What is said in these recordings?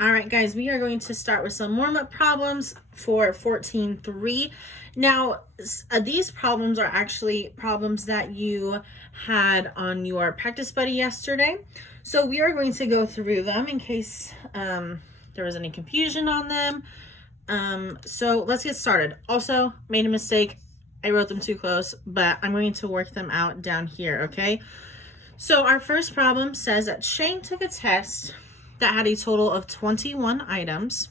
All right, guys, we are going to start with some warm-up problems for 14.3. Now, these problems are actually problems that you had on your practice buddy yesterday. So we are going to go through them in case there was any confusion on them. So let's get started. Also, made a mistake. I wrote them too close, but I'm going to work them out down here, okay? So our first problem says that Shane took a test that had a total of 21 items.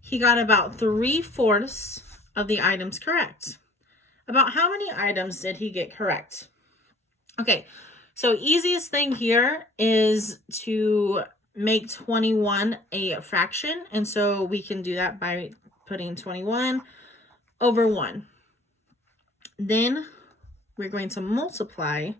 He got about 3/4 of the items correct. About how many items did he get correct? Okay, so easiest thing here is to make 21 a fraction. And so we can do that by putting 21 over 1. Then we're going to multiply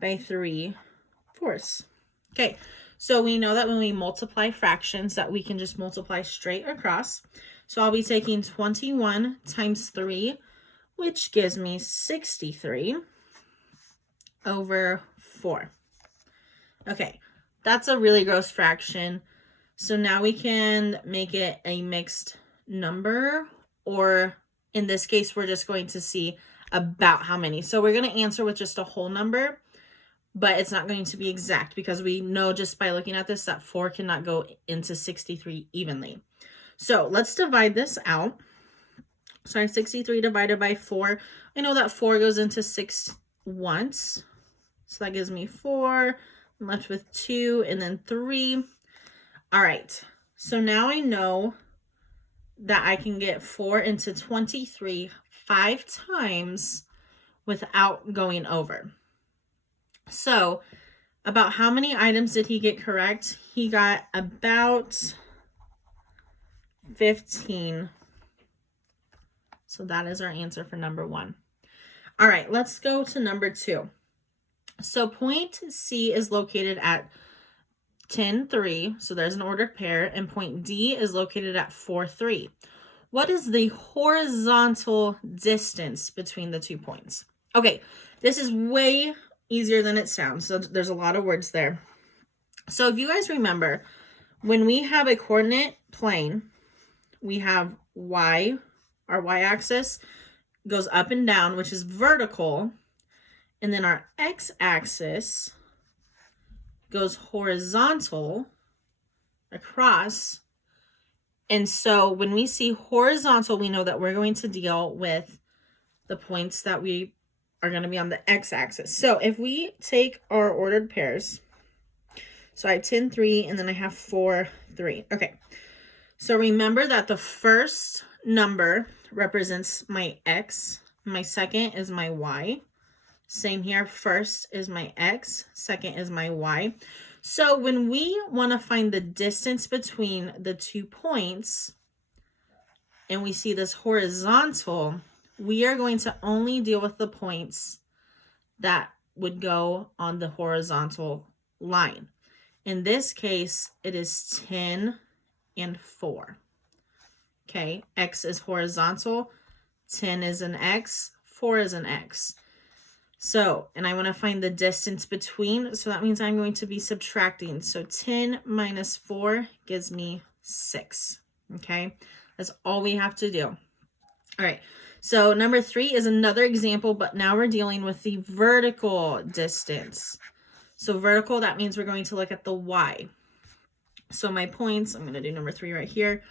by 3/4. Okay, so we know that when we multiply fractions that we can just multiply straight across. So I'll be taking 21 times 3, which gives me 63 over 4. Okay, that's a really gross fraction. So now we can make it a mixed number, or in this case, we're just going to see about how many. So we're going to answer with just a whole number, but it's not going to be exact because we know just by looking at this that 4 cannot go into 63 evenly. So let's divide this out. So I have 63 divided by 4. I know that 4 goes into 6 once. So that gives me 4. I'm left with 2 and then 3. All right. So now I know that I can get 4 into 23 5 times without going over. So about how many items did he get correct? He got about 15. So that is our answer for number 1. All right, let's go to number 2. So point C is located at 10, 3. So there's an ordered pair. And point D is located at 4, 3. What is the horizontal distance between the 2 points? Okay, this is way easier than it sounds. So there's a lot of words there. So if you guys remember, when we have a coordinate plane, we have y, our y-axis goes up and down, which is vertical. And then our x-axis goes horizontal across. And so when we see horizontal, we know that we're going to deal with the points that we are going to be on the x-axis. So if we take our ordered pairs, so I have 10, 3, and then I have 4, 3. Okay, so remember that the first number represents my x, my second is my y. Same here, first is my x, second is my y. So when we want to find the distance between the 2 points, and we see this horizontal, we are going to only deal with the points that would go on the horizontal line. In this case, it is 10 and 4. Okay, x is horizontal, 10 is an x, 4 is an x. So, and I want to find the distance between, so that means I'm going to be subtracting. So 10 minus 4 gives me 6. Okay, that's all we have to do. All right, so number 3 is another example, but now we're dealing with the vertical distance. So vertical, that means we're going to look at the y. So my points, I'm going to do number 3 right here.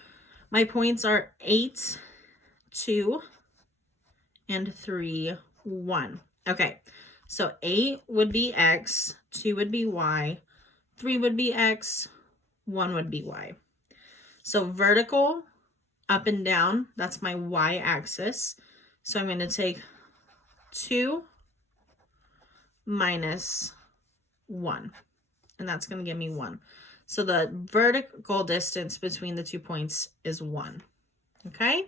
My points are 8, 2, and 3, 1. Okay, so 8 would be x, 2 would be y, 3 would be x, 1 would be y. So vertical, up and down, that's my y-axis. So I'm going to take 2 minus 1, and that's going to give me 1. So the vertical distance between the 2 points is 1. Okay?